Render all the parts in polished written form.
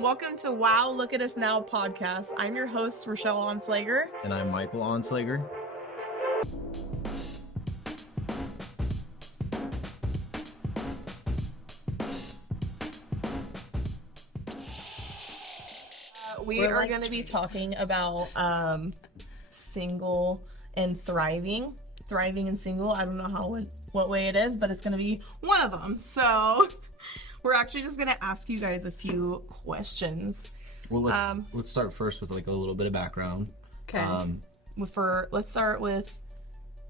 Welcome to Wow, Look at Us Now podcast. I'm your host, Rochelle Oneslager. And I'm Michael Oneslager. We are going to be talking about single and thriving and single. I don't know what way it is, but it's going to be one of them. So we're actually just going to ask you guys a few questions. Well, let's start first with like a little bit of background. Okay. Let's start with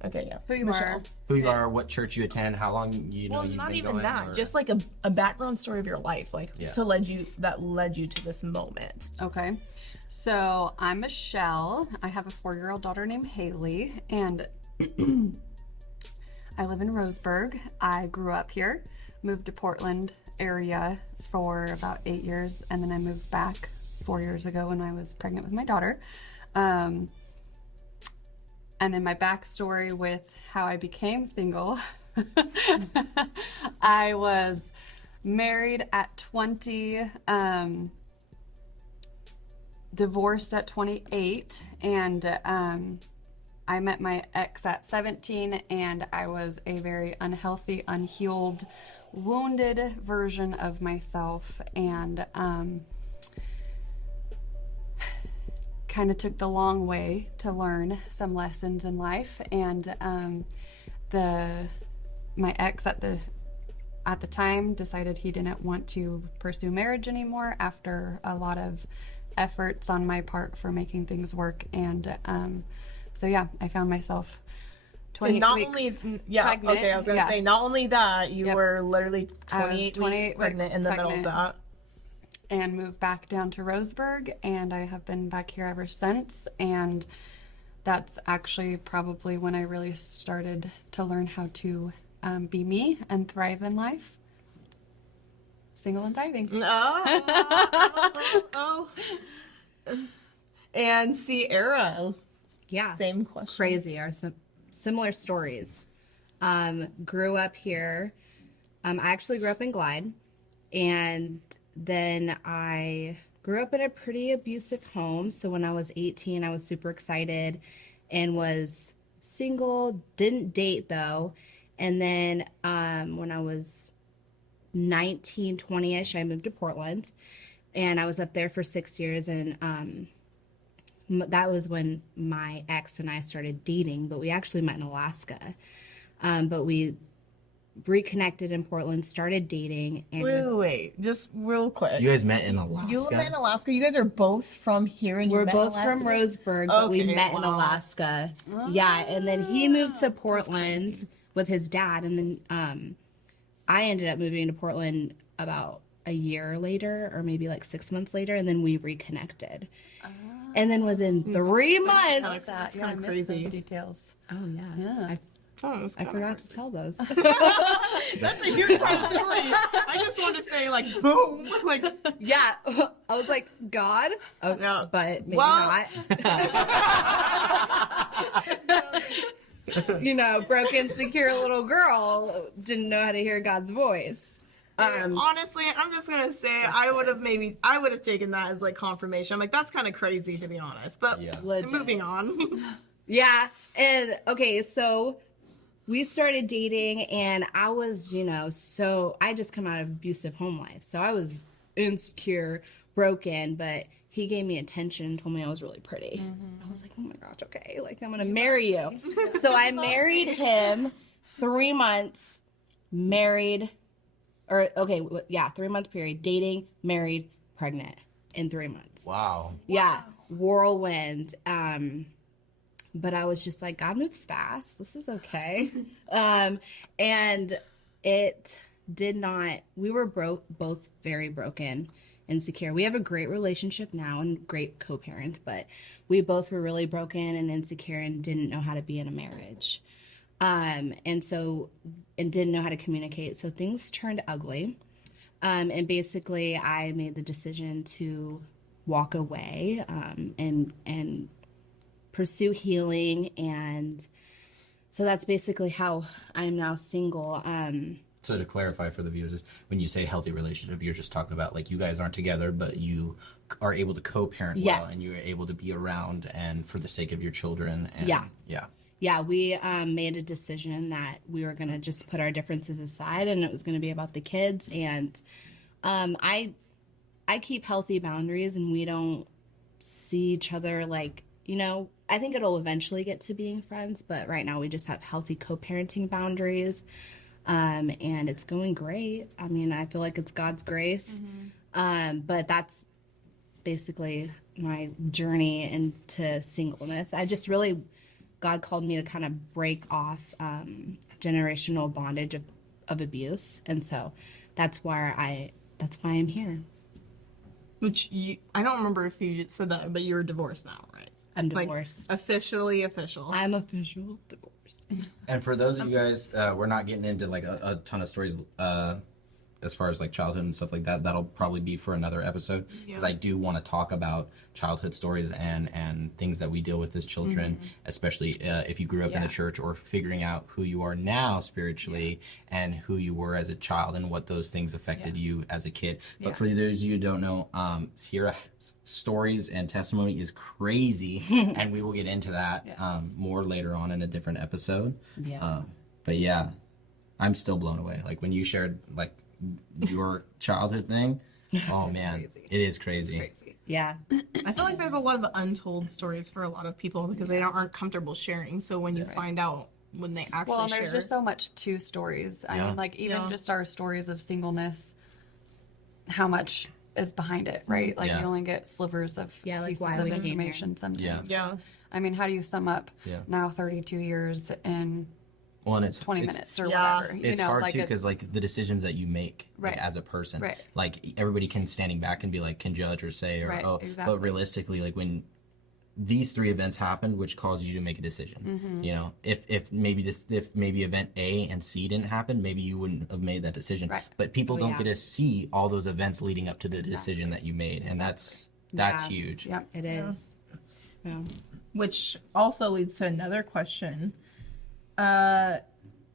Who you Michelle. are. Who you are, what church you attend, how long you've not been even going, that. or... Just like a background story of your life, that led you to this moment. Okay. So I'm Michelle. I have a 4-year-old daughter named Haley, and I live in Roseburg. I grew up here, moved to Portland area for about 8 years, and then I moved back 4 years ago when I was pregnant with my daughter. And then my backstory with how I became single. I was married at 20, divorced at 28, and I met my ex at 17, and I was a very unhealthy, unhealed, wounded version of myself, and kind of took the long way to learn some lessons in life. And my ex at the time decided he didn't want to pursue marriage anymore after a lot of efforts on my part for making things work. And I found myself 28 weeks pregnant. Okay, I was gonna say, not only that, you were literally 28 weeks pregnant in the middle of that. And moved back down to Roseburg, and I have been back here ever since. And that's actually probably when I really started to learn how to be me and thrive in life. Single and thriving. Oh. And Cierra. Yeah. Same question. Crazy. Our similar stories. Grew up here. I actually grew up in Glide, and then I grew up in a pretty abusive home. So when I was 18, I was super excited and was single, didn't date though. And then when I was 19, 20-ish, I moved to Portland, and I was up there for 6 years. And that was when my ex and I started dating, but we actually met in Alaska. But we reconnected in Portland, started dating. And Wait, just real quick. You guys met in Alaska? You met in Alaska? You guys are both from here, and we're both from Roseburg, but we met in Alaska. Oh. Yeah, and then he moved to Portland with his dad, and then I ended up moving to Portland about a year later, or maybe like 6 months later, and then we reconnected. And then within 3 months... I missed those details. Oh, yeah. I forgot to tell those. That's a huge part of the story. I just want to say, like, boom. Like, yeah. I was like, God? Oh, no. But maybe not. Broke insecure little girl didn't know how to hear God's voice. Honestly, I'm just going to say I would have taken that as, like, confirmation. I'm like, that's kind of crazy, to be honest. But moving on. Yeah. And, okay, so... we started dating, and I was, I just come out of abusive home life. So I was insecure, broken, but he gave me attention and told me I was really pretty. Mm-hmm. I was like, oh my gosh, okay, like I'm going to marry you. So I married him, 3 months, married, 3-month period, dating, married, pregnant in 3 months. Wow. Yeah, whirlwind. But I was just like, God moves fast. This is okay. And it did not, we were both very broken, insecure. We have a great relationship now and great co-parent, but we both were really broken and insecure and didn't know how to be in a marriage. And didn't know how to communicate. So things turned ugly. And basically I made the decision to walk away, and pursue healing. And so that's basically how I'm now single. So to clarify for the viewers, when you say healthy relationship, you're just talking about like you guys aren't together, but you are able to co-parent well, Yes. and you're able to be around and for the sake of your children. And, Yeah. Yeah. Yeah, we made a decision that we were going to just put our differences aside, and it was going to be about the kids. And I keep healthy boundaries, and we don't see each other like, you know, I think it'll eventually get to being friends, but right now we just have healthy co-parenting boundaries. And it's going great. I mean, I feel like it's God's grace. But that's basically my journey into singleness. I just really, God called me to kind of break off generational bondage of abuse. And so that's why I'm here. I don't remember if you said that, but you're divorced now, right? I'm Like, divorced. officially official. I'm official divorced. And for those of you guys, we're not getting into like a ton of stories as far as like childhood and stuff like that. That'll probably be for another episode, because I do want to talk about childhood stories and things that we deal with as children, especially if you grew up in the church, or figuring out who you are now spiritually and who you were as a child and what those things affected you as a kid. But for those of you who don't know, Cierra's stories and testimony is crazy, and we will get into that more later on in a different episode. But yeah, I'm still blown away. Like when you shared like your childhood thing, oh man, it is crazy. Yeah. I feel like there's a lot of untold stories for a lot of people because they aren't comfortable sharing. So when you find out when they actually Well, and share, there's just so much to stories. I mean, like even just our stories of singleness, how much is behind it, right? Like you only get slivers of like pieces why of we came here. information sometimes. Yeah. I mean, how do you sum up now 32 years in Well, and it's 20 minutes or Yeah. whatever? It's you know, hard like too, because like the decisions that you make like, Right. as a person, Right. like everybody can standing back and be like, can judge or say, or Right, oh, exactly. but realistically, like when these three events happened, which caused you to make a decision, you know, if maybe event A and C didn't happen, maybe you wouldn't have made that decision. Right. But people don't get to see all those events leading up to the decision that you made, and that's huge. Yep. It is. Yeah. which also leads to another question.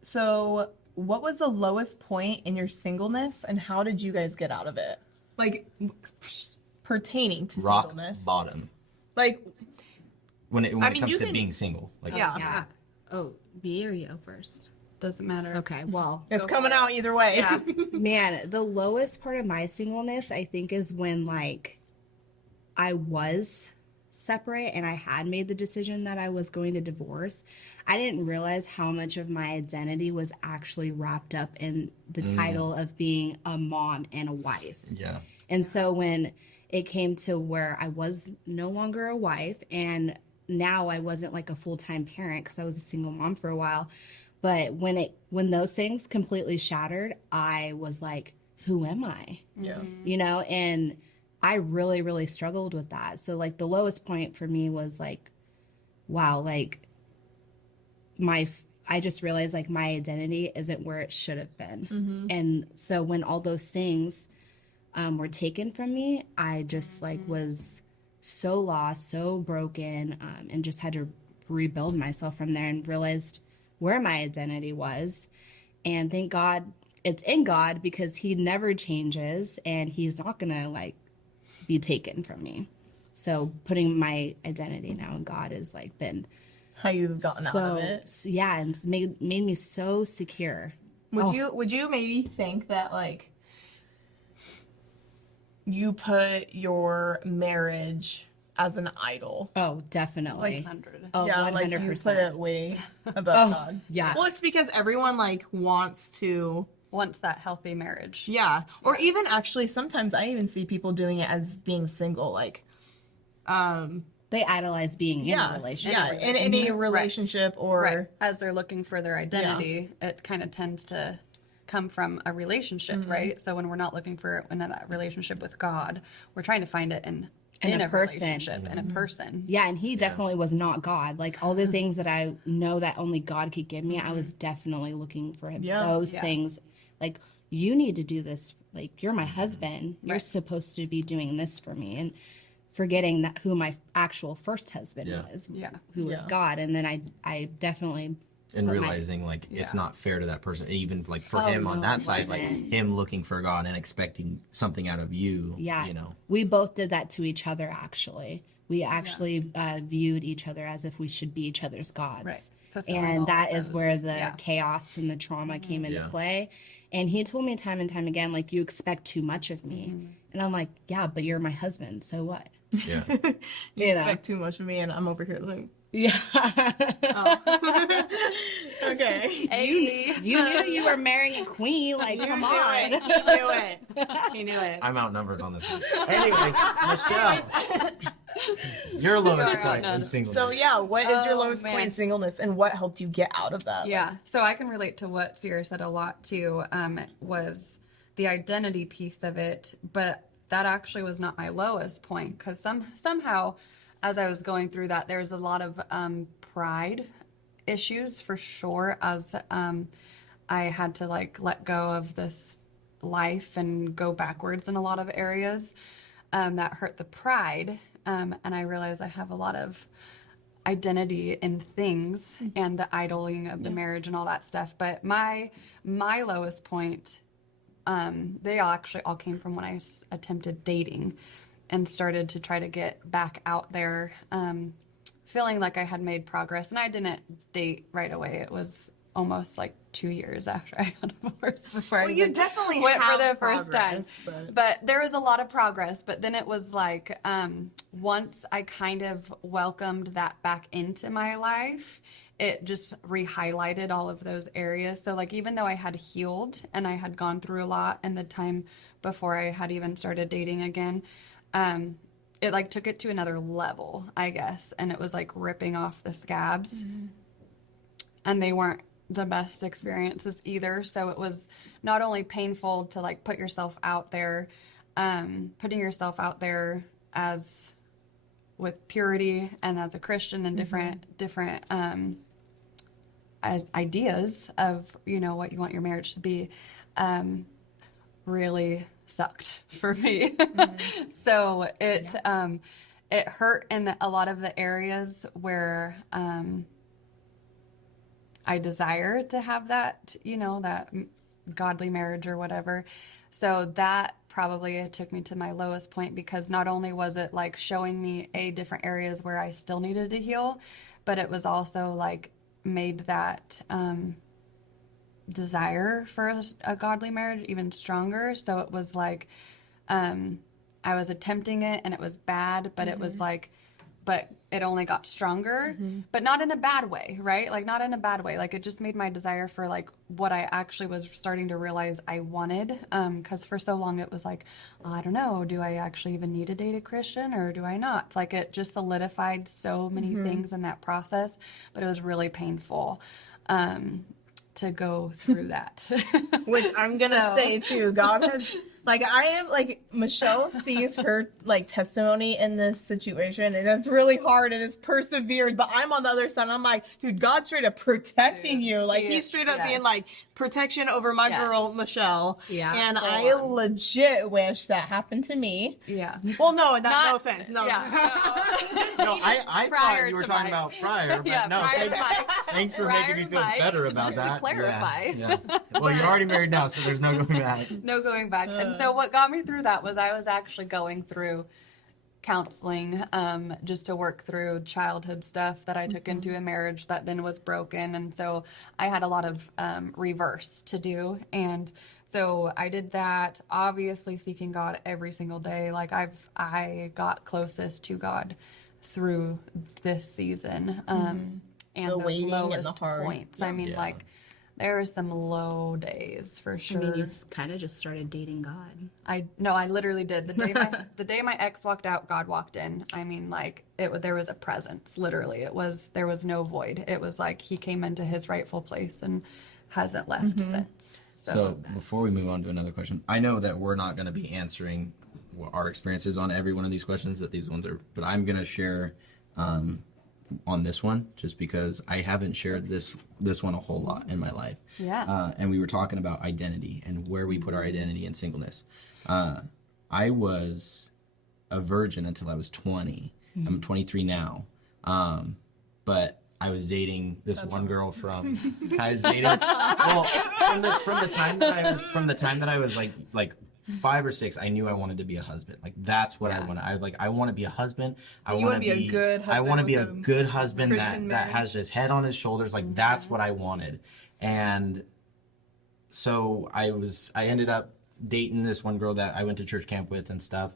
So what was the lowest point in your singleness, and how did you guys get out of it? Like pertaining to Rock singleness. bottom Like, when it mean, comes you to can- being single. Like yeah. Yeah. Oh, me or you first? Doesn't matter. Okay. Well, It's coming out either way. Yeah. man, the lowest part of my singleness, I think, is when like I was separate and I had made the decision that I was going to divorce. I didn't realize how much of my identity was actually wrapped up in the title of being a mom and a wife. yeah. And so when it came to where I was no longer a wife, and now I wasn't like a full-time parent because I was a single mom for a while, but when those things completely shattered, I was like, who am I? Yeah. You know, and I really, really struggled with that. So like the lowest point for me was like, wow, like I just realized like my identity isn't where it should have been. And so when all those things were taken from me, I just like was so lost, so broken, and just had to rebuild myself from there and realized where my identity was. And thank God it's in God, because he never changes and he's not gonna like be taken from me. So putting my identity now in God has like been How you've gotten out of it. yeah, and it's made me so secure. Would you maybe think that like you put your marriage as an idol? Oh, definitely. 100. Oh, Yeah, 100%. like you put it way above God. yeah. Well, it's because everyone like wants to, Wants that healthy marriage. yeah. Or even actually sometimes I even see people doing it as being single, like They idolize being in a relationship. yeah, in any relationship or Right. As they're looking for their identity, it kind of tends to come from a relationship, right? So when we're not looking for it in that relationship with God, we're trying to find it in a person. relationship, in a person. Yeah, and he definitely was not God. Like all the things that I know that only God could give me, I was definitely looking for those things. Like, you need to do this. Like, you're my husband. You're supposed to be doing this for me. And forgetting that who my actual first husband was, Yeah. who was God. And then I definitely And realizing like it's not fair to that person, even like for him on that side, like him looking for God and expecting something out of you. Yeah, you know, we both did that to each other. Actually, we actually viewed each other as if we should be each other's gods, Right. Fulfilling and all that of is those. where the chaos and the trauma came into play. And he told me time and time again, like, you expect too much of me, and I'm like, yeah, but you're my husband, so what? yeah. You expect too much of me, and I'm over here like, Yeah. okay. You knew you were marrying a queen. Like, come on. He knew it. He knew it. I'm outnumbered on this one. Anyways, Michelle, your lowest point in singleness. So yeah, what is your lowest point in singleness, and what helped you get out of that? Yeah, so I can relate to what Cierra said a lot too, was the identity piece of it, but that actually was not my lowest point, because somehow as I was going through that, there's a lot of pride issues for sure, as I had to like let go of this life and go backwards in a lot of areas that hurt the pride, and I realized I have a lot of identity in things and the idling of the marriage and all that stuff. But my lowest point, they actually all came from when I attempted dating and started to try to get back out there, feeling like I had made progress. And I didn't date right away. It was almost like 2 years after I got divorced before I you definitely went for have the first time. progress, But there was a lot of progress. But then it was like, once I kind of welcomed that back into my life, it just re-highlighted all of those areas. So like, even though I had healed and I had gone through a lot in the time before I had even started dating again, it like took it to another level, I guess. And it was like ripping off the scabs, and they weren't the best experiences either. So it was not only painful to like put yourself out there, putting yourself out there as with purity and as a Christian and different ideas of, you know, what you want your marriage to be, really sucked for me. So it hurt in a lot of the areas where I desire to have that, you know, that godly marriage or whatever. So that probably took me to my lowest point, because not only was it like showing me different areas where I still needed to heal, but it was also like made that desire for a godly marriage even stronger. So it was like I was attempting it and it was bad, but it was like, but it only got stronger, but not in a bad way, right? Like not in a bad way. Like it just made my desire for like what I actually was starting to realize I wanted. Cause for so long it was like, oh, I don't know, do I actually even need to date a Christian or do I not? Like it just solidified so many things in that process, but it was really painful to go through that. Which I'm gonna say too, God has, like, I am like, Michelle sees her like testimony in this situation, and it's really hard and it's persevered, but I'm on the other side. I'm like, dude, God's straight up protecting you. Like he's straight up being like protection over my girl Michelle. Yeah. And I legit wish that happened to me. Yeah. Well, no, no offense. No. No, I thought you were talking about prior, but no, thanks for making me feel better about Just to that. clarify. Yeah. Well, you're already married now, so there's no going back. No going back. And so what got me through that was I was actually going through counseling just to work through childhood stuff that I took into a marriage that then was broken. And so I had a lot of reverse to do. And so I did that, obviously seeking God every single day. Like I got closest to God through this season. And The those waiting and the lowest hard. points. I mean, like there were some low days for sure. I mean, you kind of just started dating God. I literally did. The day my ex walked out, God walked in. I mean, like there was a presence. Literally, there was no void. It was like he came into his rightful place and hasn't left since. So before we move on to another question, I know that we're not going to be answering our experiences on every one of these questions, that these ones are, but I'm going to share on this one just because I haven't shared this one a whole lot in my life. Yeah. And we were talking about identity and where we put our identity in singleness. I was a virgin until I was 20. I'm 23 now. But I was dating this one girl from. I was dating. Well, from the time that I was like 5 or 6, I knew I wanted to be a husband. Like that's what I wanted. I want to be a husband. I want to be a good husband. I want to be a good husband that has his head on his shoulders. Like that's what I wanted. And so I ended up dating this one girl that I went to church camp with and stuff,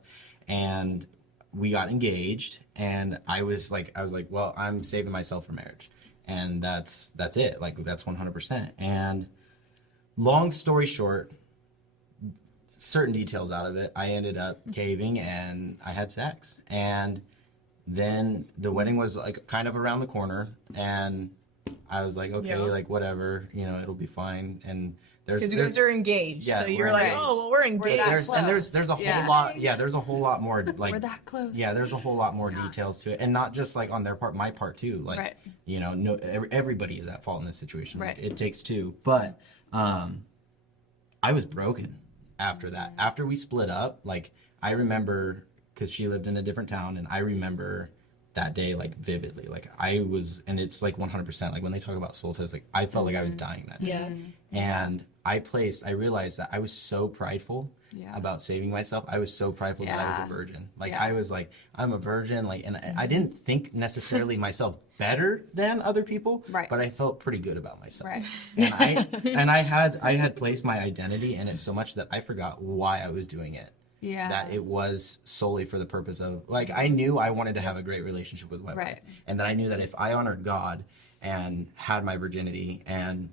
and we got engaged. And I was like, well, I'm saving myself for marriage, and that's it. Like that's 100%. And long story short, certain details out of it, I ended up caving and I had sex. And then the wedding was like kind of around the corner, and I was like, okay, like whatever, it'll be fine. And because you guys are engaged, so you're like, oh, well, we're engaged. There's a whole lot. Yeah, there's a whole lot more. Like we're that close. Yeah, there's a whole lot more details to it, and not just like on their part, my part too. Like no, everybody is at fault in this situation. Right. Like, it takes two. But I was broken after that. After we split up, like I remember, because she lived in a different town, and I remember that day like vividly. Like I was, and it's like 100%. Like when they talk about soul test, like I felt like I was dying that day. Yeah. And I realized that I was so prideful about saving myself. I was so prideful that I was a virgin. Like I was like, I'm a virgin. Like, and I didn't think necessarily myself better than other people, but I felt pretty good about myself. Right. And I had placed my identity in it so much that I forgot why I was doing it. Yeah. That it was solely for the purpose of, like, I knew I wanted to have a great relationship with my wife. And that I knew that if I honored God and had my virginity and,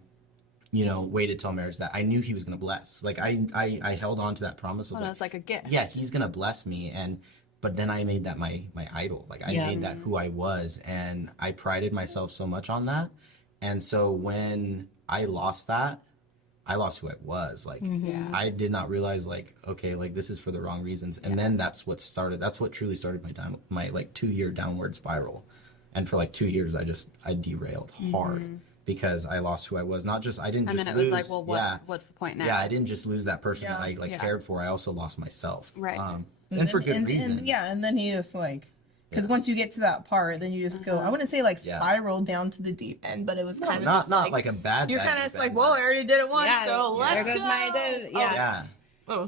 waited till marriage, that I knew he was going to bless. Like, I held on to that promise. Well, it's like a gift. Yeah, he's going to bless me. But then I made that my idol. Like, I made that who I was. And I prided myself so much on that. And so when I lost that, I lost who I was. Like, I did not realize, like, okay, like, this is for the wrong reasons. And then that's what truly started my like 2-year downward spiral. And for like 2 years, I derailed hard because I lost who I was. Not just, I didn't and just then lose. it was like, well, what's the point now? Yeah, I didn't just lose that person that I cared for. I also lost myself. Right. And for good reason. And then he just like, because once you get to that part, then you just go, I wouldn't say like spiral down to the deep end, but it was kind of not like a bad. You're kind of just like, well, I already did it once, so let's go. There goes my identity. Yeah.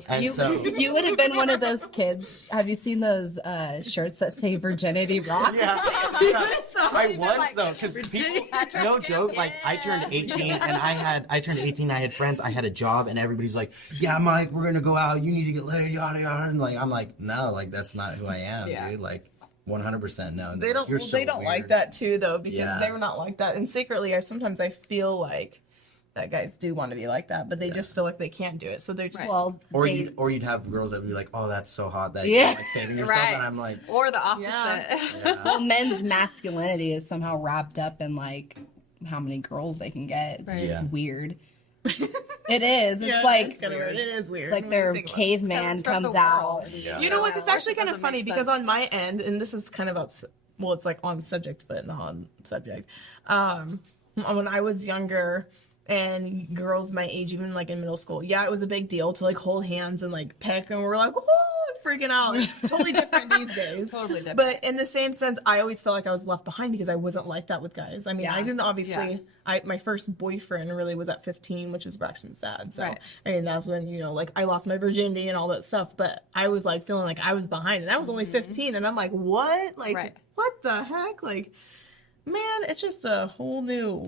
And you would have been one of those kids. Have you seen those shirts that say "Virginity Rocks"? Yeah, I was though, because people, no joke. Like I turned 18, and I turned 18. I had friends. I had a job, and everybody's like, "Yeah, Mike, we're gonna go out. You need to get laid, yada yada." And like, I'm like, no, like that's not who I am, dude. Like. 100% no. They don't. You're so they don't weird. like that too, though, because they were not like that. And secretly, sometimes I feel like that guys do want to be like that, but they just feel like they can't do it. So they're just or you'd have girls that would be like, "Oh, that's so hot that you're like saving yourself," and I'm like, or the opposite. Well, men's masculinity is somehow wrapped up in like how many girls they can get. It's just weird. It is. It's like it's kind of weird. It is weird. It's like their caveman comes out. You know what? It's actually kind of funny because on my end, and this is kind of well, it's like on subject, but not on subject. When I was younger, and girls my age, even like in middle school, it was a big deal to like hold hands and like peck, and we're like, whoa, freaking out. It's totally different these days. Totally different. But in the same sense, I always felt like I was left behind because I wasn't like that with guys. I mean, I didn't obviously. My first boyfriend really was at 15, which is Braxton sad. So I mean, that's when like I lost my virginity and all that stuff. But I was like feeling like I was behind, and I was only 15, and I'm like, what? Like, what the heck? Like, man, it's just a whole new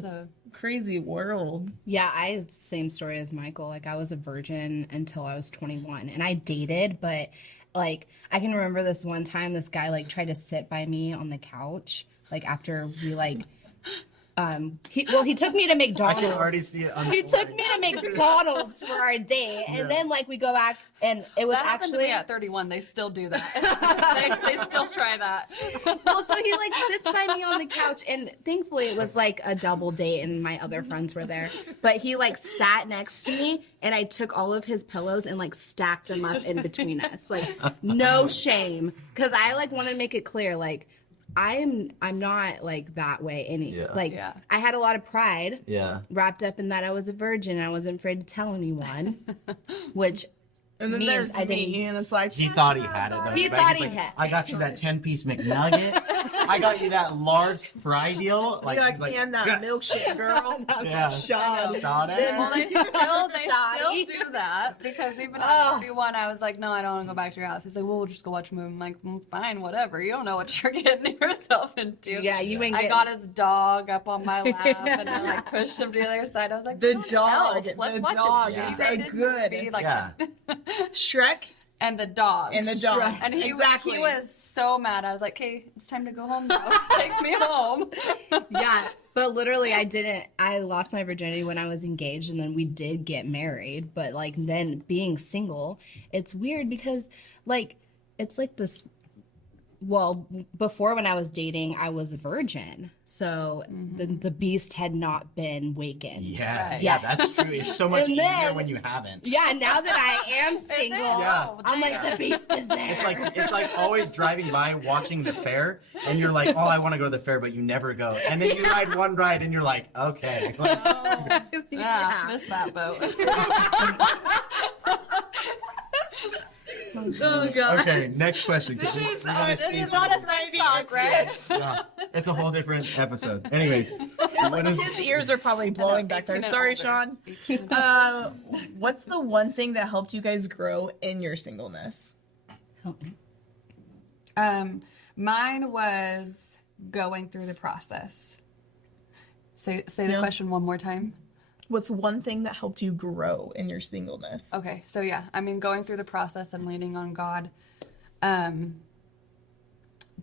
crazy world. Yeah, same story as Michael. Like I was a virgin until I was 21, and I dated, but like I can remember this one time this guy like tried to sit by me on the couch like after we like he took me to McDonald's. I can already see it. He took me to McDonald's for our date, and then like we go back, and it was that happened to actually me at 31. They still do that. they still try that. Well, so he like sits by me on the couch, and thankfully it was like a double date, and my other friends were there. But he like sat next to me, and I took all of his pillows and like stacked them up in between us, like no shame, because I like want to make it clear like. I'm not like that way I had a lot of pride wrapped up in that I was a virgin and I wasn't afraid to tell anyone, which And then means there's I didn't. me, and it's like He thought he had it though. He But thought he's he had- I got you that 10-piece McNugget. I got you that large fry deal. Like, Like, he's like, and that "Yeah." milkshake, girl. Yeah. Shot. Shot Well, it. they still Shoddy. do that because even Oh. at 31, I was like, no, I don't want to go back to your house. He's like, well, we'll just go watch a movie. I'm like, fine, whatever. You don't know what you're getting yourself into. Yeah, you ain't I getting- got his dog up on my lap and I like pushed him to the other side. I was like, The "What dog, else? Let's the watch dog a is a G-rated good- movie, like, Yeah. Shrek and the dog. and the dog. And he exactly. was so mad. I was like, okay, it's time to go home now. Take me home. Yeah, but literally I lost my virginity when I was engaged, and then we did get married. But like then being single, it's weird because like it's like this. Well, before when I was dating, I was a virgin, so the beast had not been wakened. Yeah, Right. yeah, that's true. It's so much And easier then- when you haven't. Yeah, now that I am single, Yeah. I'm like the beast is there. It's like always driving by watching the fair, and you're like, oh, I want to go to the fair, but you never go. And then you ride one ride, and you're like, okay. Like, Yeah, missed that boat. Oh god. okay, next question. 'cause we- is we gotta this speed is not through a this. talk, right? Yeah, it's a whole different episode. Anyways, what is His ears are probably blowing back there. 18 and Sorry, older. Sean. 18 and What's the one thing that helped you guys grow in your singleness? Mine was going through the process. Say the question one more time. What's one thing that helped you grow in your singleness? Okay, so yeah, I mean, going through the process and leaning on God,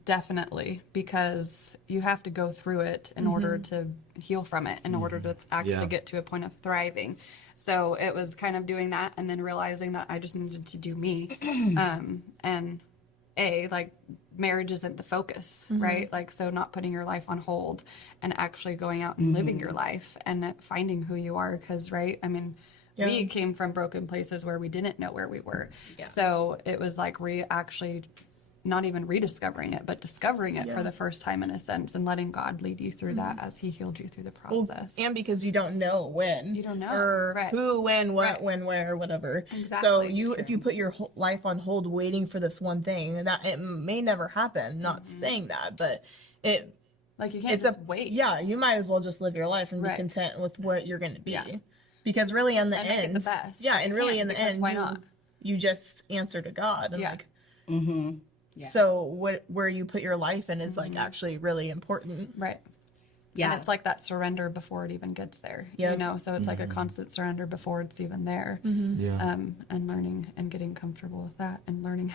definitely, because you have to go through it in order to heal from it, in order to actually Yeah. get to a point of thriving. So it was kind of doing that and then realizing that I just needed to do me. And like marriage isn't the focus, right? Like, so not putting your life on hold and actually going out and living your life and finding who you are. Because, right, I mean, we came from broken places where we didn't know where we were. So it was like actually not even rediscovering it, but discovering it for the first time in a sense, and letting God lead you through that as he healed you through the process. And because you don't know when. You don't know. Or Right. who, when, what, Right. when, where, whatever. Exactly. So if you put your whole life on hold waiting for this one thing, that it may never happen. Not saying that, but Like, you can't it's just wait. Yeah, you might as well just live your life and be Right. content with what you're going to be. Yeah. Because really in the And make it end, the best. yeah, and You really can't, in the because end, why not? you just answer to God and Yeah. like. Yeah. So where you put your life in is like actually really important. Right. Yeah. And it's like that surrender before it even gets there. Yep. You know, so it's like a constant surrender before it's even there. yeah. And learning and getting comfortable with that and learning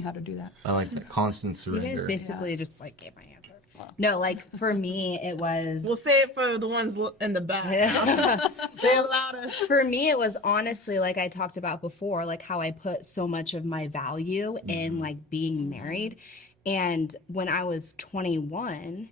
how to do that. I like that constant You guys surrender. basically just like gave my answer. No, like for me, it was. We'll say it for the ones in the back. Say it louder. For me, it was honestly like I talked about before, like how I put so much of my value in like being married. And when I was 21,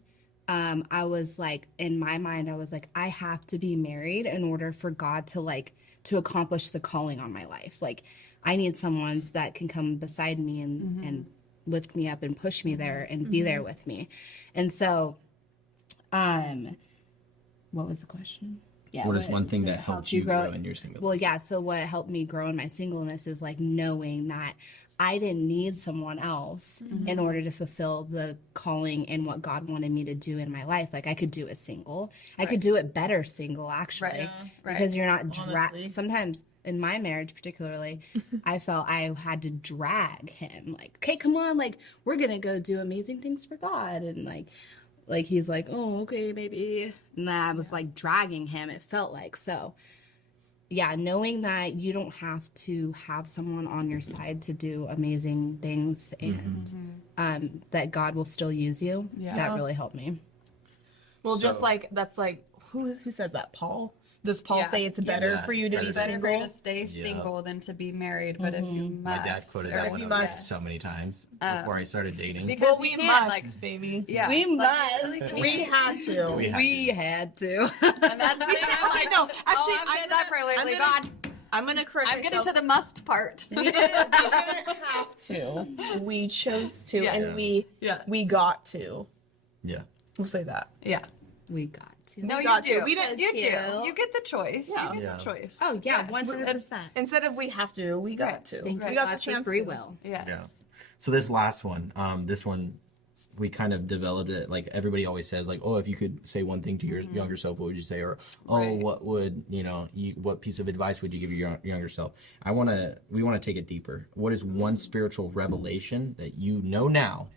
I was like, in my mind, I was like, I have to be married in order for God to accomplish the calling on my life. Like, I need someone that can come beside me and lift me up and push me there and be there with me. And so, what was the question? Yeah. What is one thing that helped you grow in your singleness? Well, yeah. So what helped me grow in my singleness is like knowing that I didn't need someone else in order to fulfill the calling and what God wanted me to do in my life. Like I could do it single. I could do it better single, actually, Right. Right. because you're not Honestly. sometimes in my marriage particularly, I felt I had to drag him. Like, okay, come on, like we're gonna go do amazing things for God, and like he's like, oh, okay, maybe. And then I was like dragging him. It felt like so. Yeah, knowing that you don't have to have someone on your side to do amazing things, and that God will still use you. Yeah. That really helped me. Well, just So- like that's like who says that? Paul. Does Paul Yeah. say it's better Yeah, for you it's to be It's better for you single? to stay Yeah. single than to be married, but if you must, My dad quoted or that if one you over must. so many times before I started dating. because Well, you we can't, must, like, baby. yeah, We like, must. at least We had to. We had to. had to. And that's the thing. I'm Okay, like, no, oh, actually, I've I'm said that gonna- prayer lately. I'm gonna- God, I'm gonna correct I'm getting myself. to the must part. we didn't have to. We chose to, Yeah. and we Yeah. got to. Yeah. We'll say that. Yeah. We got to. No, you got do. to. We didn't- You Cute. do. You get the choice. Yeah. You get Yeah. the choice. Oh yeah, Yes. 100%. Instead of we have to, we got Right. to. Thank We you got God the chance for free to. will. Yes. Yeah. So this last one, we kind of developed it. Like everybody always says, like, oh, if you could say one thing to your younger self, what would you say? Or, oh, Right. what would what piece of advice would you give your younger self? We want to take it deeper. What is one spiritual revelation that you know now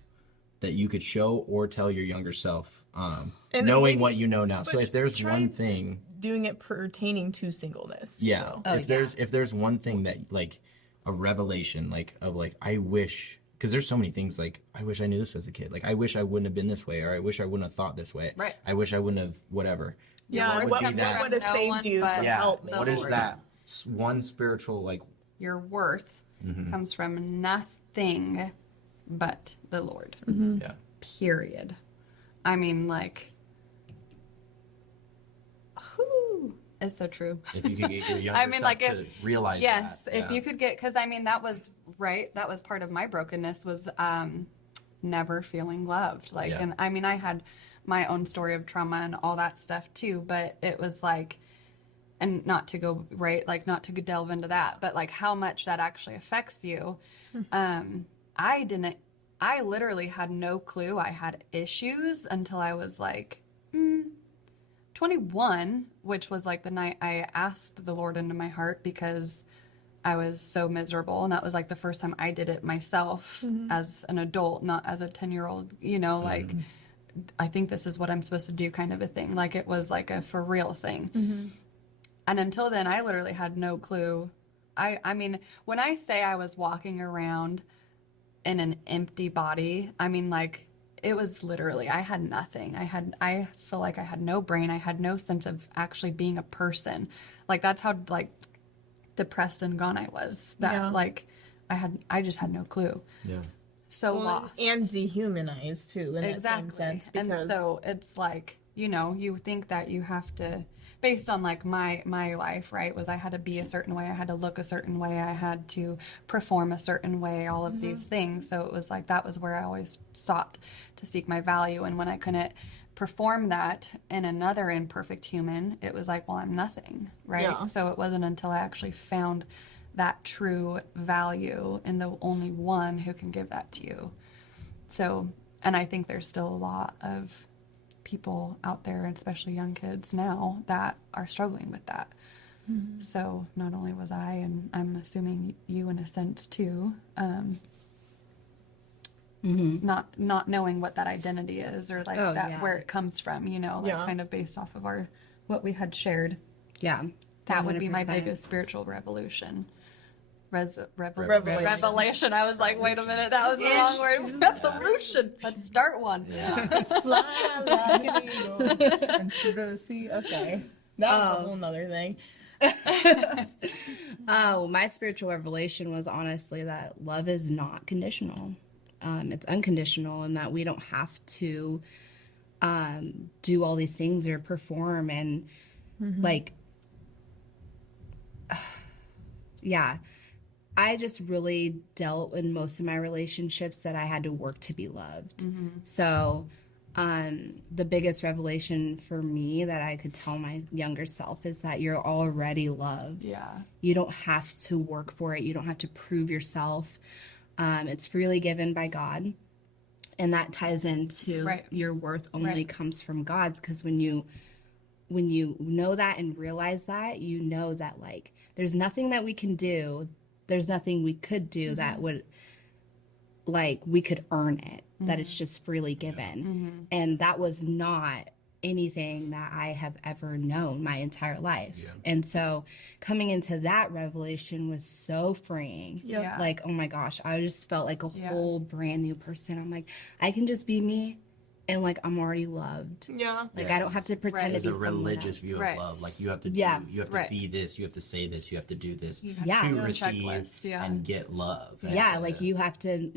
that you could show or tell your younger self, And knowing maybe- what you know now? So but if there's try one thing, doing it pertaining to singleness. yeah, So. Oh, if there's one thing that like a revelation like of like I wish. Because there's so many things like I wish I knew this as a kid. Like I wish I wouldn't have been this way, or I wish I wouldn't have thought this way. Right. I wish I wouldn't have whatever. Yeah, worth what comes from would have no saved one you? but So Yeah. help me. What is Lord. that one spiritual like? Your worth comes from nothing but the Lord. Yeah. Period. I mean, like, whew, it's so true. If you could get your younger I mean, self like, to realize Yes, that. if you could get, because I mean, that was right. That was part of my brokenness was never feeling loved. Like, Yeah. and I mean, I had my own story of trauma and all that stuff too, but it was like, and not to go right, like not to delve into that, but like how much that actually affects you. I literally had no clue I had issues until I was like 21, which was like the night I asked the Lord into my heart because I was so miserable. And that was like the first time I did it myself as an adult, not as a 10-year-old, like, I think this is what I'm supposed to do kind of a thing. Like it was like a for real thing. And until then, I literally had no clue. I mean, when I say I was walking around in an empty body, I mean, like, it was literally, I had nothing. I feel like I had no brain. I had no sense of actually being a person. Like, that's how, like, depressed and gone I was. That, Yeah. like, I just had no clue. Yeah. So lost. And dehumanized too in that same sense. And Because so it's like, you think that you have to, based on like my life, right, was I had to be a certain way, I had to look a certain way, I had to perform a certain way, all of these things. So it was like that was where I always sought to seek my value. And when I couldn't perform that in another imperfect human, it was like, well, I'm nothing, right? Yeah. So it wasn't until I actually found that true value in the only one who can give that to you. So, and I think there's still a lot of people out there, and especially young kids now, that are struggling with that. So not only was I, and I'm assuming you in a sense too, not knowing what that identity is or like Oh, that yeah. where it comes from, like Yeah. kind of based off of what we had shared. Yeah. That would be my 100%. biggest spiritual revolution. Revelation. Revelation. I was like, wait a minute, that was the wrong word. Revolution. Let's start one. fly like an eagle into the sea. Okay. That was a whole nother thing. Oh, my spiritual revelation was honestly that love is not conditional. It's unconditional, and that we don't have to do all these things or perform and like, yeah. I just really dealt in most of my relationships that I had to work to be loved. So the biggest revelation for me that I could tell my younger self is that you're already loved. Yeah. You don't have to work for it. You don't have to prove yourself. It's freely given by God. And that ties into Right. your worth only Right. comes from God's, because when you know that and realize that, you know that like there's nothing that we can do, there's nothing we could do that would like we could earn it, that it's just freely given. And that was not anything that I have ever known my entire life. And so coming into that revelation was so freeing. Yeah. Like, oh my gosh, I just felt like a Yeah. whole brand new person. I'm like, I can just be me, and like I'm already loved. Yeah. Like I don't have to pretend Right. to There's be a someone religious else. view of Right. love. Like you have to do, Yeah. you have to Right. be this, you have to say this, you have to do this You have Yeah. to to do a receive checklist, yeah. and get love. And Yeah, so like you have to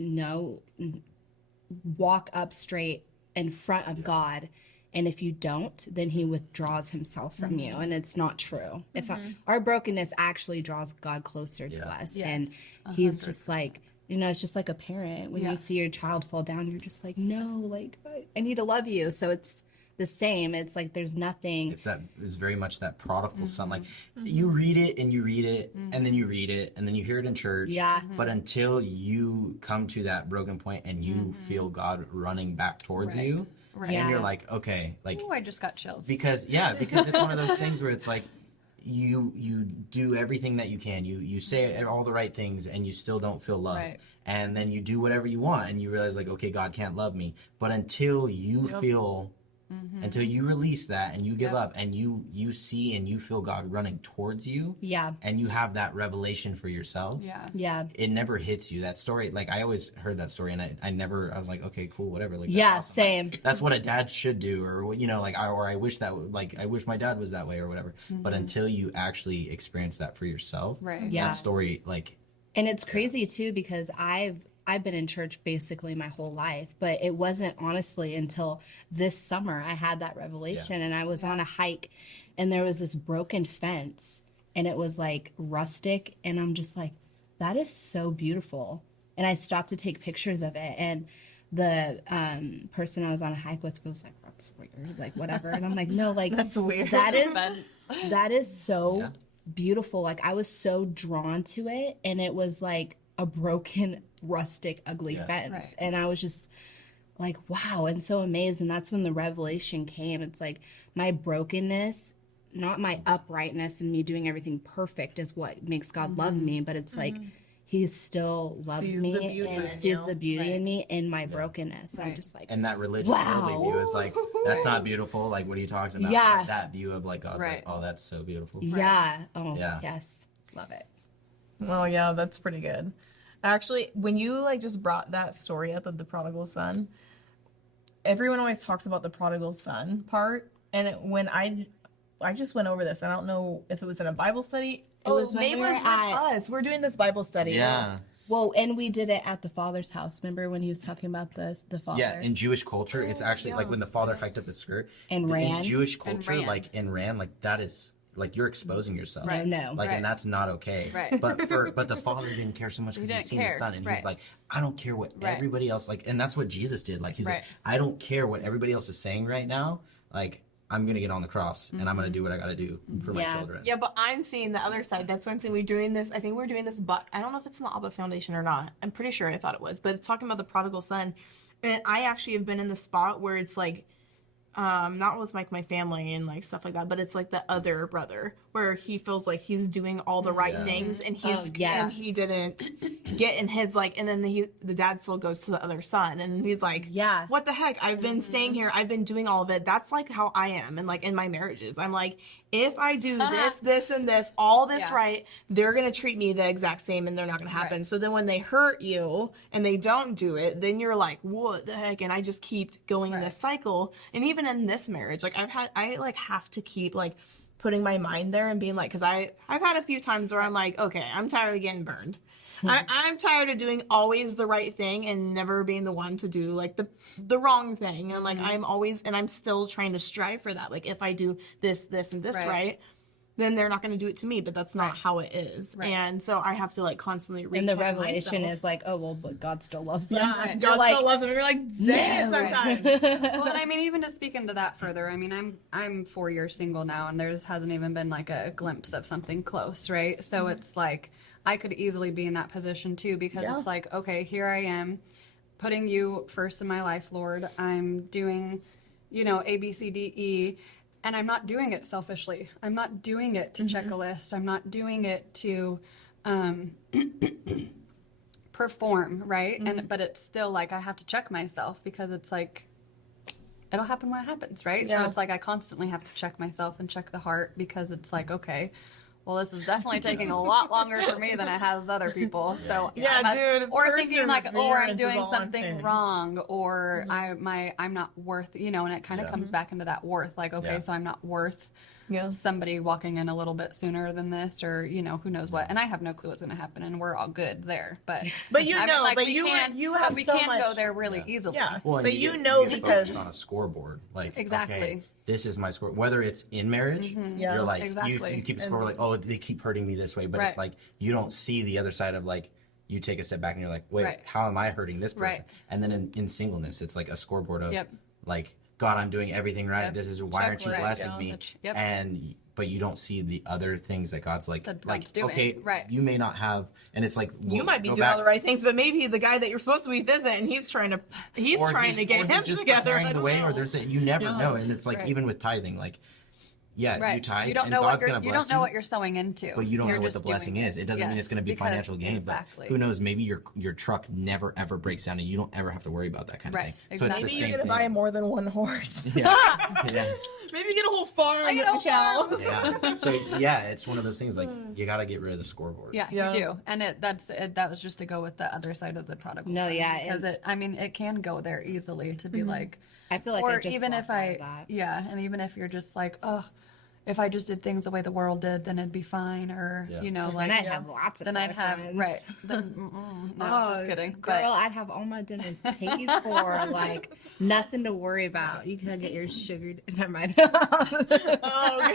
walk up straight in front of God, and if you don't, then he withdraws himself from you, and it's not true. It's not. Our brokenness actually draws God closer to us. And Yes, he's just like, it's just like a parent when Yeah. you see your child fall down, you're just like, no, like I need to love you. So the same. It's like there's nothing. It's very much that prodigal son. Like you read it and you read it and then you read it and then you hear it in church. Yeah. But until you come to that broken point and you feel God running back towards you, Right. and Yeah. you're like, okay, like Oh, I just got chills. because it's one of those things where it's like you do everything that you can. You say all the right things and you still don't feel love. Right. And then you do whatever you want and you realize like, okay, God can't love me. But until you feel until you release that and you give up and you see and you feel God running towards you Yeah. and you have that revelation for yourself, Yeah. Yeah. it never hits you. That story, like I always heard that story and I was like, okay, cool, whatever. Like, that's Yeah, awesome. same. Like, that's what a dad should do, or like I wish that I wish my dad was that way or whatever. But until you actually experience that for yourself, Right. Yeah. that story, like, And it's crazy too because I've been in church basically my whole life, but it wasn't honestly until this summer I had that revelation and I was on a hike and there was this broken fence and it was like rustic and I'm just like, that is so beautiful. And I stopped to take pictures of it and the person I was on a hike with was like, that's weird, like whatever. And I'm like, no, like That's weird. that is so beautiful. Like I was so drawn to it and it was like a broken, rustic, ugly fence. Right. And I was just like, wow, and so amazed. And that's when the revelation came. It's like my brokenness, not my uprightness and me doing everything perfect is what makes God love me, but it's like he still loves Sees me the beauty and in sees you. the beauty in me in my brokenness. I'm just like, and that religious Wow. worldly view is like, that's not beautiful. Like, what are you talking about? Yeah. Like, that view of like God's Right. like, oh, that's so beautiful. yeah. Oh, Yeah. yes. Love it. Oh yeah, that's pretty good. Actually, when you like just brought that story up of the prodigal son, everyone always talks about the prodigal son part, and when I just went over this. I don't know if it was in a Bible study. It was when maybe we it were was with us. We're doing this Bible study. Yeah. Well, and we did it at the father's house. Remember when he was talking about the father? Yeah, in Jewish culture, it's actually like when the father hiked up his skirt. And in ran. Jewish culture, ran. like that is like you're exposing yourself. Right. No. Like, Right. and that's not okay. Right. But the father didn't care so much because he's didn't seen his care. son, and Right. he's like, I don't care what Right. everybody else like, and that's what Jesus did. Like, he's Right. like, I don't care what everybody else is saying right now. Like, I'm gonna get on the cross and I'm gonna do what I gotta do for my Yeah. children. Yeah, but I'm seeing the other side. That's why I'm saying we're doing this. I think we're doing this, but I don't know if it's in the Abba Foundation or not. I'm pretty sure I thought it was, but it's talking about the prodigal son. And I actually have been in the spot where it's like, not with like my family and like stuff like that, but it's like the other brother where he feels like he's doing all the right things and he's Oh, yes. and he didn't get in his like, and then the dad still goes to the other son and he's like, Yeah. what the heck? I've been staying here. I've been doing all of it. That's like how I am. And like in my marriages, I'm like, if I do this, and this, all this Yeah. right, they're going to treat me the exact same and they're not going to happen. So then when they hurt you and they don't do it, then you're like, what the heck? And I just keep going in this cycle. And even in this marriage, like I like have to keep like putting my mind there and being like, cause I've had a few times where I'm like, okay, I'm tired of getting burned. I'm tired of doing always the right thing and never being the one to do like the wrong thing. And like I'm still trying to strive for that. Like if I do this, and this right, then they're not going to do it to me. But that's not how it is. And so I have to like constantly recheck And the revelation myself. is like, oh well, but God still loves them. Yeah, You're God like, still loves them. You're like, dang it sometimes. Well, and I mean, even to speak into that further, I mean, I'm 4 years single now, and there's hasn't even been like a glimpse of something close, right? So it's like I could easily be in that position too, because it's like, okay, here I am, putting you first in my life, Lord. I'm doing, A, B, C, D, E. And I'm not doing it selfishly. I'm not doing it to check a list. I'm not doing it to perform, right? But it's still like I have to check myself because it's like it'll happen when it happens, right? So it's like I constantly have to check myself and check the heart because it's like, okay, well, this is definitely taking a lot longer for me than it has other people. So dude, or thinking like, oh, I'm perseverance is doing all I'm something saying. wrong, or I'm not worth, and it kind of comes back into that worth. Like, okay, Yeah. so I'm not worth Yeah. somebody walking in a little bit sooner than this, or who knows what. And I have no clue what's going to happen, and we're all good there. But But you I mean, know, like, but we you can, you but have we so can much. go there really easily. Yeah. Well, and But you you get- know you get because- focused on a scoreboard, like Exactly. okay, this is my score. Whether it's in marriage, Yeah, you're like exactly. you keep score like, oh, they keep hurting me this way, but it's Right. like you don't see the other side of like you take a step back and you're like, wait, Right. how am I hurting this person? Right. And then in singleness, it's like a scoreboard of Yep. like God, I'm doing everything right. Yep. This is why aren't you Checklist, blessing yeah. me? Yep. But you don't see the other things that God's like, That God's doing, okay, right. you may not have, and it's like You might be doing all the right things, but maybe the guy that you're supposed to be with isn't, and he's trying to get him just together. preparing I the don't way, know. or there's you never know, and it's like Right. even with tithing, like Right. you tithe, You don't and know God's what gonna you bless don't know what you're sowing into. but you don't You're know what the just blessing doing is. It doesn't mean it's going to be because- financial gain, exactly. but who knows? Maybe your truck never ever breaks down, and you don't ever have to worry about that kind of Right, thing. So it's the exactly. Maybe same you're gonna thing. buy more than one horse. Yeah, yeah. Maybe get a whole farm. get a whole Michelle. Yeah. So yeah, it's one of those things like you got to get rid of the scoreboard. Yeah, Yeah. you do, and that was just to go with the other side of the prodigal. No, son, yeah, because it can go there easily to be like, I feel like I or just even walked if out of that. and even if you're just like, oh, if I just did things the way the world did, then it'd be fine, or Yeah. like Then I'd have lots of then I'd have boyfriends. right. Then, no, just kidding. Girl, I'd have all my dinners paid for, like nothing to worry about. You can get your sugar. Never mind. Oh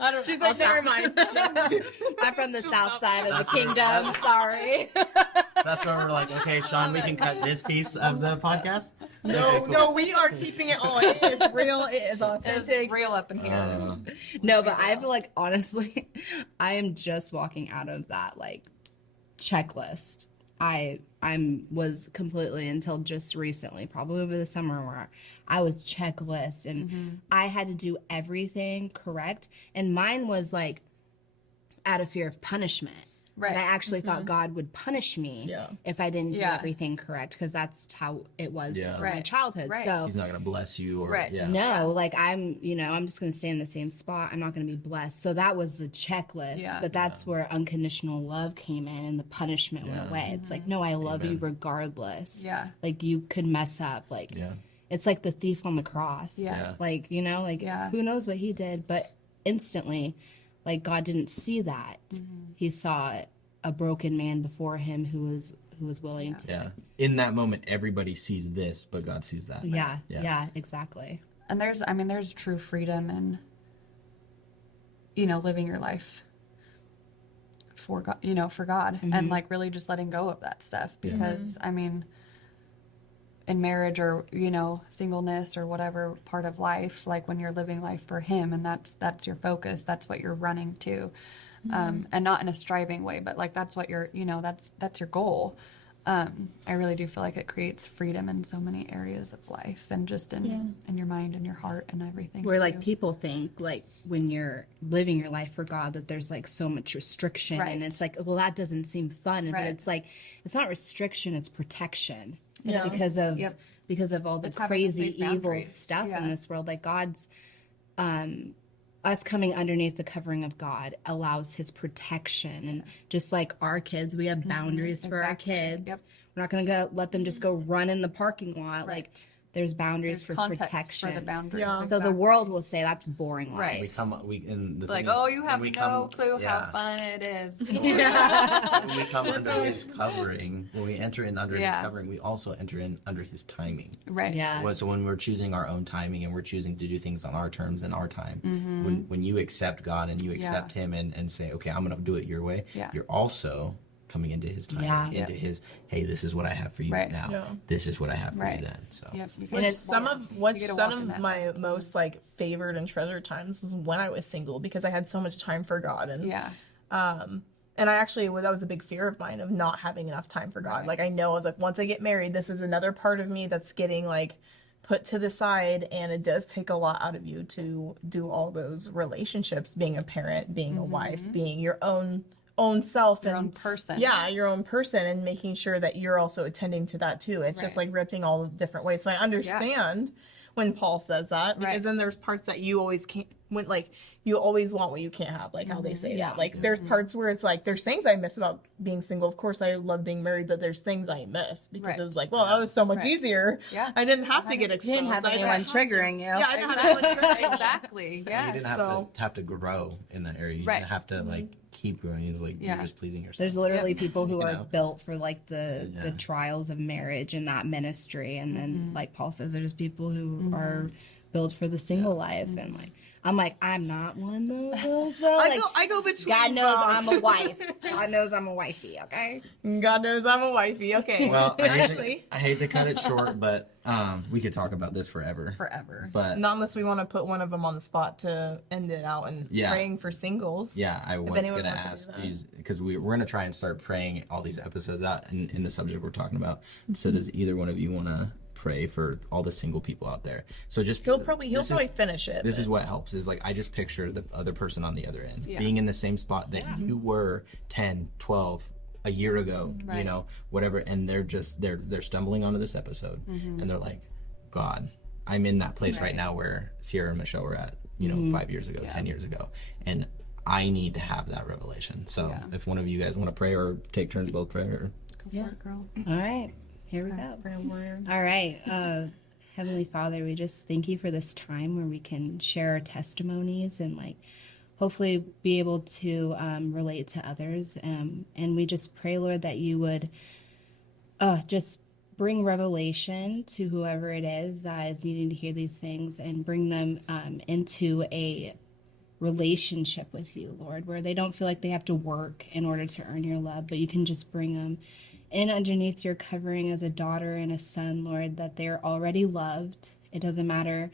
gosh. She's like, never mind. I'm from the south side of the kingdom. Sorry. That's where we're like, okay, Sean, we can cut this piece of the podcast. No, we are keeping it all. It is real. It is It's authentic. real up in here. No, but I feel like honestly, I am just walking out of that like checklist. I'm was completely until just recently, probably over the summer, where I was checklist and I had to do everything correct, and mine was like out of fear of punishment. Right. And I actually thought God would punish me Yeah. if I didn't do Yeah. everything correct, because that's how it was Yeah. for my Right. childhood. Right. So He's not gonna bless you, or Right. yeah. no, like I'm just going to stay in the same spot. I'm not going to be blessed. So that was the checklist. Yeah. But that's where unconditional love came in and the punishment went away. It's like, no, I love you regardless. Yeah. Like you could mess up. Like Yeah. it's like the thief on the cross. Yeah. Like, like Yeah. who knows what he did, but instantly, like God didn't see that. He saw a broken man before him who was willing to. Yeah. In that moment, everybody sees this, but God sees that. Yeah, Yeah. yeah, exactly. And there's true freedom in, living your life for God, for God, and like really just letting go of that stuff. Because in marriage or singleness or whatever part of life, like when you're living life for Him, and that's your focus, that's what you're running to, and not in a striving way, but like that's what you're, that's your goal. I really do feel like it creates freedom in so many areas of life, and just in your mind and your heart and everything. Where like too. people think like when you're living your life for God that there's like so much restriction, Right. and it's like, well, that doesn't seem fun. Right. But it's like it's not restriction, it's protection. Yeah. Because of Yep. because of all the It's having the crazy safe evil boundaries. stuff Yeah. in this world. Like God's us coming underneath the covering of God allows His protection, and just like our kids, we have boundaries for our Exactly. kids. Yep. We're not going to let them just go run in the parking lot. Right. Like there's boundaries There's for context protection. for the boundaries. Yeah. So exactly. the world will say that's boring life. Right. We come, and the Like, thing is, oh, you when have we no come- clue yeah. how fun it is. When we come under His covering, when we enter in under His Yeah. covering, we also enter in under His timing. Right. Yeah. So when we're choosing our own timing and we're choosing to do things on our terms and our time, when you accept God and you accept Him and say, okay, I'm going to do it your way, Yeah. you're also coming into His timing, Yeah. into His, hey, this is what I have for you Right. now. Yeah. This is what I have for Right. you then. So Yep. You Which get some more. of what You get to some walk in of that my blessing. most like favored and treasured times was when I was single, because I had so much time for God, and Yeah. and I actually that was a big fear of mine, of not having enough time for God. Like I know I was like, once I get married, this is another part of me that's getting like put to the side, and it does take a lot out of you to do all those relationships, being a parent, being a wife, being your own self, Your and own person. yeah, your own person, and making sure that you're also attending to that too. It's just Right. like ripping all the different ways. So I understand when Paul says that, because Right. then there's parts that you always can't, when like you always want what you can't have, like how they say Yeah. that. Like there's parts where it's like there's things I miss about being single. Of course, I love being married, but there's things I miss because Right. it was like, well, that was so much Right. easier. Yeah. I didn't have to get You exposed. didn't have I anyone have to. triggering you. Yeah, I didn't have anyone triggering. Exactly. Yeah. you didn't have so- to have to grow in that area. You Right. didn't have to like keep growing. It's like Yeah. you're just pleasing yourself. There's literally people who You are know? built for like the Yeah. trials of marriage and that ministry, and then like Paul says, there's people who are build for the single life. And like, I'm like, I'm not one of those though. Like, I go between. God knows I'm a wife. God knows I'm a wifey, okay? God knows I'm a wifey. Okay. Well, Actually, I hate to cut it short, but we could talk about this forever. But not unless we want to put one of them on the spot to end it out and praying for singles. yeah, I was going to ask these because we're going to try and start praying all these episodes out in the subject we're talking about. So does either one of you want to pray for all the single people out there? So just He'll probably finish it. This is what helps is like I just picture the other person on the other end being in the same spot that you were 10, 12 a year ago, you know, whatever, and they're stumbling onto this episode and they're like, God, I'm in that place right now where Cierra and Michelle were at, you know, 5 years ago, 10 years ago, and I need to have that revelation. So if one of you guys want to pray or take turns both pray, or Go for it, girl. All right, here we go. All right, Heavenly Father, we just thank you for this time where we can share our testimonies and like hopefully be able to relate to others. And we just pray, Lord, that you would just bring revelation to whoever it is that is needing to hear these things and bring them into a relationship with you, Lord, where they don't feel like they have to work in order to earn your love, but you can just bring them in underneath your covering as a daughter and a son, Lord, that they're already loved. It doesn't matter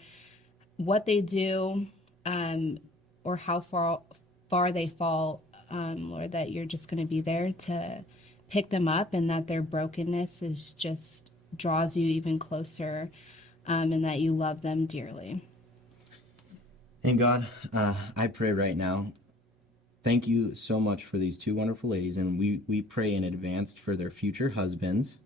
what they do or how far they fall, Lord, that you're just going to be there to pick them up, and that their brokenness is just draws you even closer, and that you love them dearly. And God, I pray right now, thank you so much for these two wonderful ladies, and we pray in advance for their future husbands.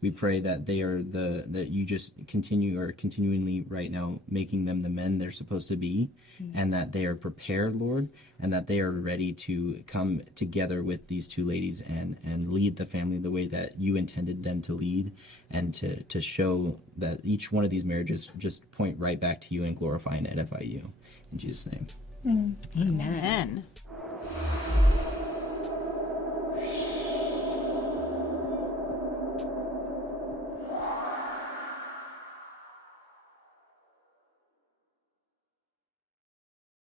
We pray that they are that you just continually right now making them the men they're supposed to be, and that they are prepared, Lord, and that they are ready to come together with these two ladies and lead the family the way that you intended them to lead, and to show that each one of these marriages just point right back to you and glorify and edify you. In Jesus' name. Amen. Amen.